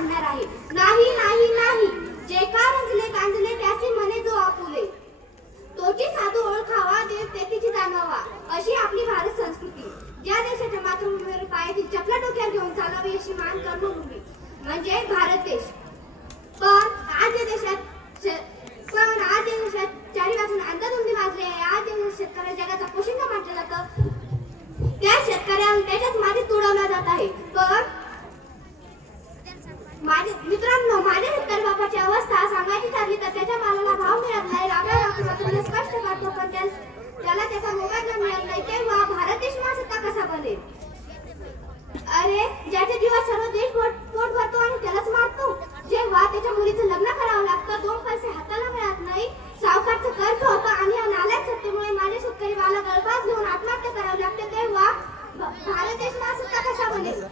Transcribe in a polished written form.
मांडणार आहे। नाही नाही नाही, जे का रंजले गांजले त्याचे म्हणे जो आपुले, तोची साधू ओळखावा देव तेथीची जाणावा, अशी आपली भारत संस्कृती। ज्या देशाच्या मातृभूमीवर पायाची चपला डोक्यावर घेऊन चालावी अशी मान कर्मभूमी म्हणजे भारत देश। पण आज या देशात चारी बाजून अंधाधुंदी वाजली आहे। आज या शेतकऱ्या जगाचा पोशिंदा म्हटलं जातं, त्या शेतकऱ्याला त्याच्याच मागे तुडवला जात आहे। पण मित्रांनो, माझ्या शेतकरी बापाची अवस्था सांगायची ठरली तर त्याच्या मालाला भाव मिळत नाही। राबा स्पष्ट करतो, पण त्याला त्याचा मोबदला मिळत नाही, तेव्हा भारत देश महासत्ता कसा बनेल? अरे, ज्याच्या जीवात सर्व देश पोट भरतो आणि त्यालाच मारतो। जेव्हा त्याच्या मुलीचं लग्न करावं लागतं, 2 पैसे हाताला मिळत नाही, सावकारचं कर्ज होतं आणि या नालायक सत्तेमुळे माझ्या शेतकरी बाला गळफास घेऊन आत्महत्या करावी लागते, तेव्हा भारत देश महासत्ता कसा बनेल?